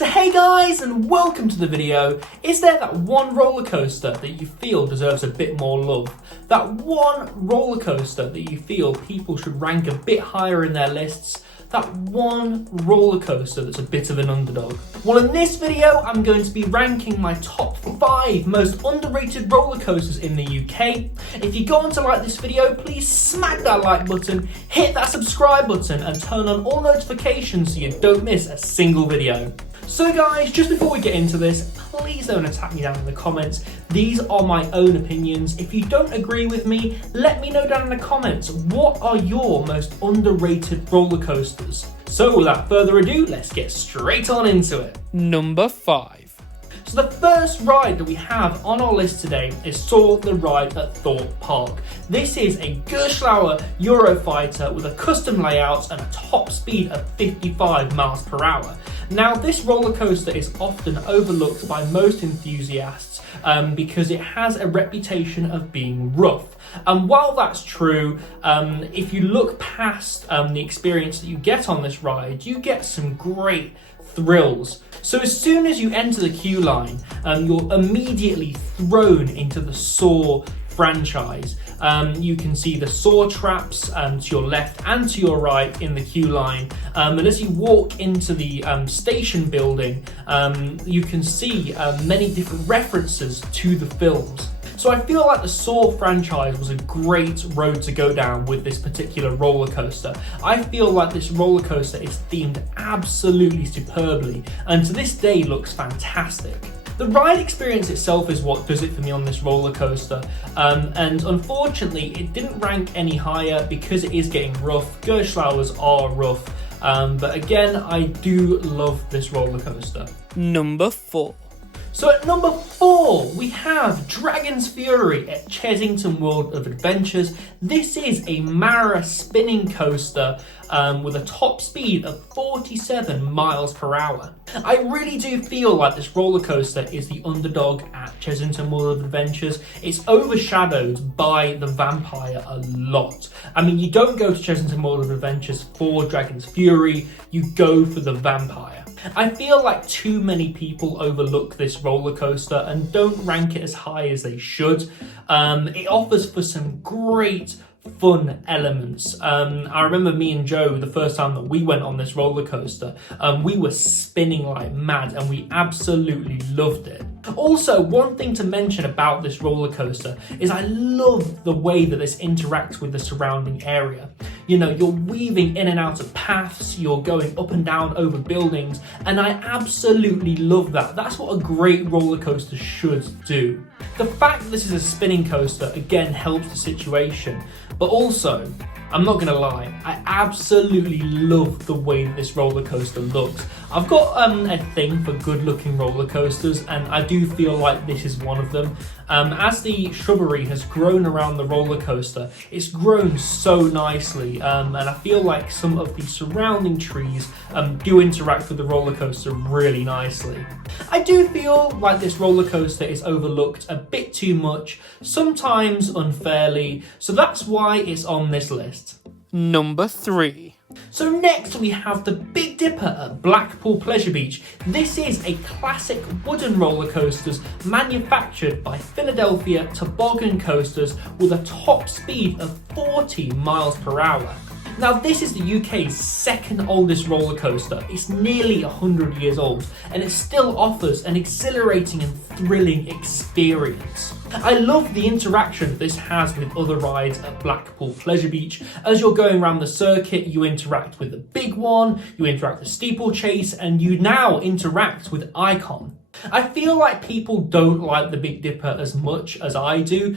So hey guys, and welcome to the video. Is there that one roller coaster that you feel deserves a bit more love? That one roller coaster that you feel people should rank a bit higher in their lists? That one roller coaster that's a bit of an underdog? Well, in this video, I'm going to be ranking my top 5 most underrated roller coasters in the UK. If you go on to like this video, please smack that like button, hit that subscribe button, and turn on all notifications so you don't miss a single video. So guys, just before we get into this, please don't attack me down in the comments. These are my own opinions. If you don't agree with me, let me know down in the comments. What are your most underrated roller coasters? So without further ado, let's get straight on into it. Number 5. So the first ride that we have on our list today is Soar the Ride at Thorpe Park. This is a Gerstlauer Eurofighter with a custom layout and a top speed of 55 miles per hour. Now, this roller coaster is often overlooked by most enthusiasts because it has a reputation of being rough. And while that's true, if you look past the experience that you get on this ride, you get some great thrills. So as soon as you enter the queue line, you're immediately thrown into the Soar franchise. You can see the Soar traps to your left and to your right in the queue line, and as you walk into the station building, you can see many different references to the films. So I feel like the Soar franchise was a great road to go down with this particular roller coaster. I feel like this roller coaster is themed absolutely superbly, and to this day looks fantastic. The ride experience itself is what does it for me on this roller coaster, and unfortunately it didn't rank any higher because it is getting rough. Gerstlauers are rough, but again, I do love this roller coaster. Number 4. So at number 4, we have Dragon's Fury at Chessington World of Adventures. This is a Mara spinning coaster with a top speed of 47 miles per hour. I really do feel like this roller coaster is the underdog at Chessington World of Adventures. It's overshadowed by the Vampire a lot. I mean, you don't go to Chessington World of Adventures for Dragon's Fury, you go for the Vampire. I feel like too many people overlook this roller coaster and don't rank it as high as they should. It offers for some great fun elements. I remember me and Joe, the first time that we went on this roller coaster, we were spinning like mad and we absolutely loved it. Also, one thing to mention about this roller coaster is I love the way that this interacts with the surrounding area. You know, you're weaving in and out of paths, you're going up and down over buildings, and I absolutely love that. That's what a great roller coaster should do. The fact that this is a spinning coaster, again, helps the situation, but also, I'm not gonna lie, I absolutely love the way that this roller coaster looks. I've got a thing for good looking roller coasters, and I do feel like this is one of them. As the shrubbery has grown around the roller coaster, it's grown so nicely, and I feel like some of the surrounding trees do interact with the roller coaster really nicely. I do feel like this roller coaster is overlooked a bit too much, sometimes unfairly, so that's why it's on this list. Number 3. So next we have the Big Dipper at Blackpool Pleasure Beach. This is a classic wooden roller coaster manufactured by Philadelphia Toboggan Coasters with a top speed of 40 miles per hour. Now, this is the UK's second oldest roller coaster. It's nearly 100 years old, and it still offers an exhilarating and thrilling experience. I love the interaction this has with other rides at Blackpool Pleasure Beach. As you're going around the circuit, you interact with the big one, you interact with Steeplechase, and you now interact with Icon. I feel like people don't like the Big Dipper as much as I do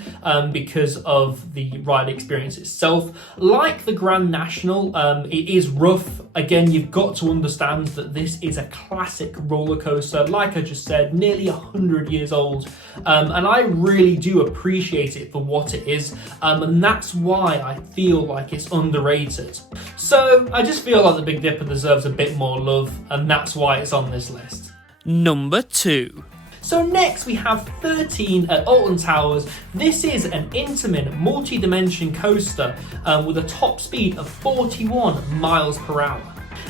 because of the ride experience itself. Like the Grand National, it is rough. Again, you've got to understand that this is a classic roller coaster, like I just said, nearly 100 years old. And I really do appreciate it for what it is. And that's why I feel like it's underrated. So I just feel like the Big Dipper deserves a bit more love, and that's why it's on this list. Number 2. So next we have 13 at Alton Towers. This is an Intamin multi-dimension coaster with a top speed of 41 miles per hour.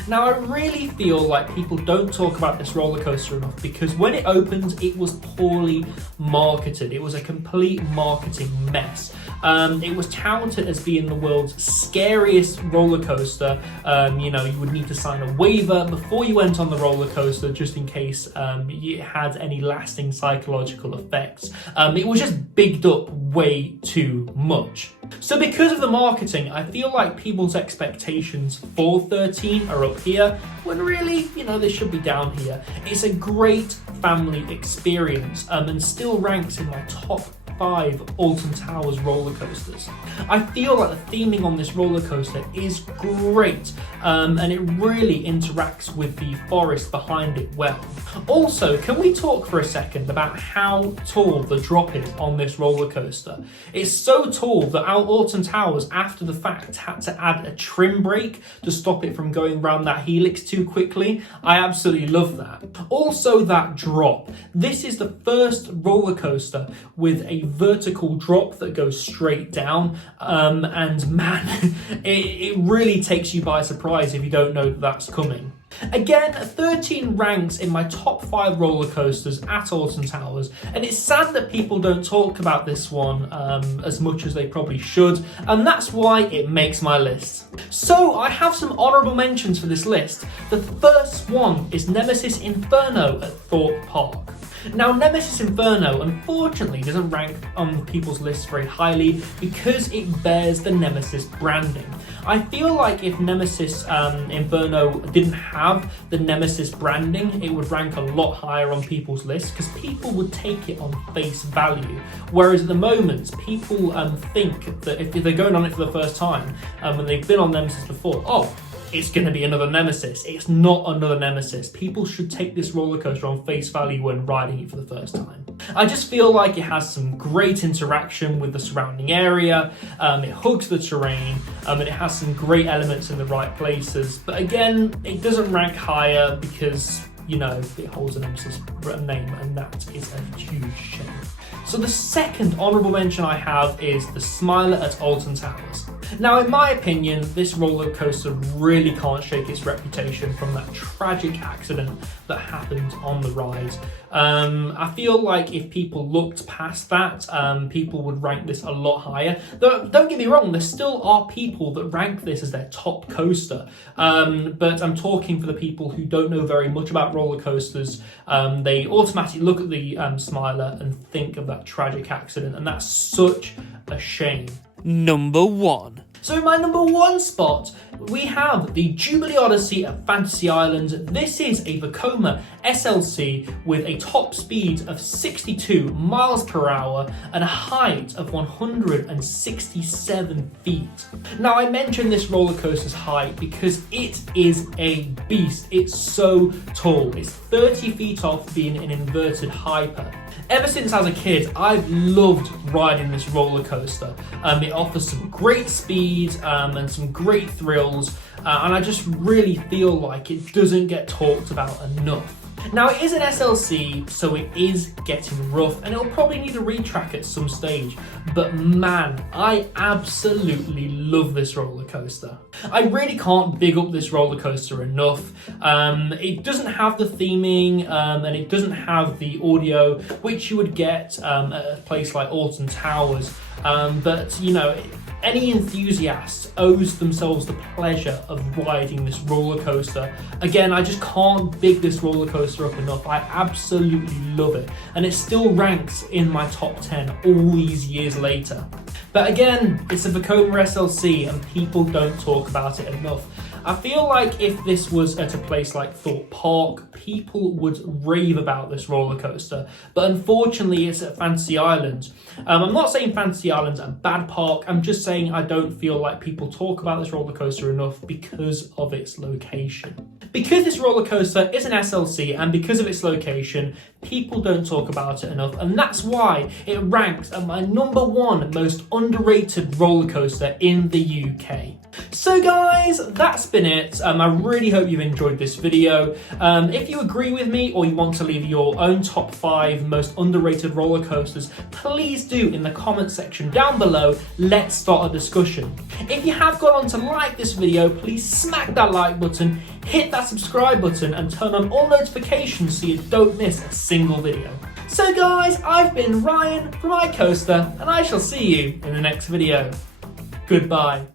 Now, I really feel like people don't talk about this roller coaster enough because when it opened, it was poorly marketed. It was a complete marketing mess. It was touted as being the world's scariest roller coaster. You would need to sign a waiver before you went on the roller coaster just in case it had any lasting psychological effects. It was just bigged up way too much. So because of the marketing, I feel like people's expectations for 13 are up here when really, they should be down here. It's a great family experience and still ranks in my top 5 Alton Towers roller coasters. I feel like the theming on this roller coaster is great and it really interacts with the forest behind it well. Also, can we talk for a second about how tall the drop is on this roller coaster? It's so tall that Alton Towers, after the fact, had to add a trim brake to stop it from going around that helix too quickly. I absolutely love that. Also, that drop. This is the first roller coaster with a vertical drop that goes straight down, and man, it really takes you by surprise if you don't know that that's coming. Again, 13 ranks in my top 5 roller coasters at Alton Towers, and it's sad that people don't talk about this one as much as they probably should, and that's why it makes my list. So I have some honourable mentions for this list. The first one is Nemesis Inferno at Thorpe Park. Now, Nemesis Inferno unfortunately doesn't rank on people's lists very highly because it bears the Nemesis branding. I feel like if Nemesis Inferno didn't have the Nemesis branding, it would rank a lot higher on people's lists because people would take it on face value. Whereas at the moment, people think that if they're going on it for the first time and they've been on Nemesis before, it's going to be another Nemesis. It's not another Nemesis. People should take this roller coaster on face value when riding it for the first time. I just feel like it has some great interaction with the surrounding area. It hugs the terrain, and it has some great elements in the right places. But again, it doesn't rank higher because, it holds a Nemesis name, and that is a huge shame. So the second honourable mention I have is the Smiler at Alton Towers. Now, in my opinion, this roller coaster really can't shake its reputation from that tragic accident that happened on the ride. I feel like if people looked past that, people would rank this a lot higher. Though, don't get me wrong, there still are people that rank this as their top coaster. But I'm talking for the people who don't know very much about roller coasters. They automatically look at the Smiler and think of that tragic accident, and that's such a shame. Number 1. So in my number 1 spot, we have the Jubilee Odyssey at Fantasy Island. This is a Vekoma SLC with a top speed of 62 miles per hour and a height of 167 feet. Now, I mentioned this roller coaster's height because it is a beast. It's so tall. It's 30 feet off being an inverted hyper. Ever since I was a kid, I've loved riding this roller coaster. It offers some great speed and some great thrills, and I just really feel like it doesn't get talked about enough. Now, it is an SLC, so it is getting rough, and it'll probably need a retrack at some stage, but man, I absolutely love this roller coaster. I really can't big up this roller coaster enough. It doesn't have the theming, and it doesn't have the audio, which you would get at a place like Alton Towers, but any enthusiast owes themselves the pleasure of riding this roller coaster. Again, I just can't big this roller coaster up enough. I absolutely love it, and it still ranks in my top 10 all these years later. But again, it's a Vekoma SLC and people don't talk about it enough. I feel like if this was at a place like Thorpe Park, people would rave about this roller coaster, but unfortunately it's at Fantasy Island. I'm not saying Fantasy Island's a bad park, I'm just saying I don't feel like people talk about this roller coaster enough because of its location. Because this roller coaster is an SLC and because of its location, people don't talk about it enough, and that's why it ranks at my number 1 most underrated roller coaster in the UK. So guys, that's been it. I really hope you've enjoyed this video. If you agree with me or you want to leave your own top 5 most underrated roller coasters, please do in the comment section down below. Let's start a discussion. If you have gone on to like this video, please smack that like button, hit that subscribe button and turn on all notifications so you don't miss a single video. So guys, I've been Ryan from iCoaster and I shall see you in the next video. Goodbye.